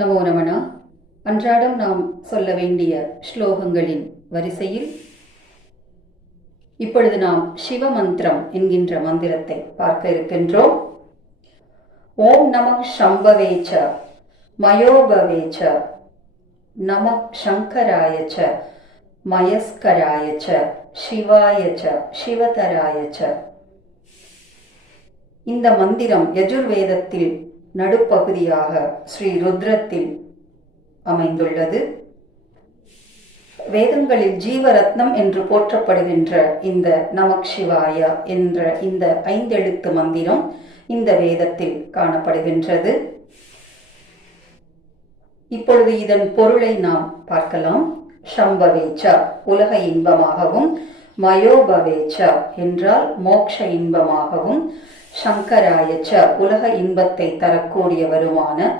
நமோ நமனா. அன்றாடம் நாம் சொல்ல வேண்டிய ஸ்லோகங்களின் வரிசையில் இப்பொழுது நாம் சிவமந்திரம் என்கின்ற மந்திரத்தை பார்க்க இருக்கின்றோம். ஓம் நமக் சம்பவேச்ச மயோபவேச்ச நமக் சங்கராயச்ச மயஸ்கராயச்ச சிவாயச்ச சிவதராயச்ச. இந்த மந்திரம் யஜுர்வேதத்தில் நடுப்பகுதியாக ஸ்ரீ ருத்ரத்தில் அமைந்துள்ளது. வேதங்களில் ஜீவரத்னம் என்று போற்றப்படுகின்ற இந்த நமக் சிவாய என்ற இந்த 5 எழுத்து மந்திரம் இந்த வேதத்தில் காணப்படுகின்றது. இப்பொழுது இதன் பொருளை நாம் பார்க்கலாம். சம்பவேச்ச உலக இன்பமாகவும், மயோபவேச்ச என்றால் மோக்ஷ இன்பமாகவும், சங்கராயச்ச உலக இன்பத்தை தரக்கூடியவருமான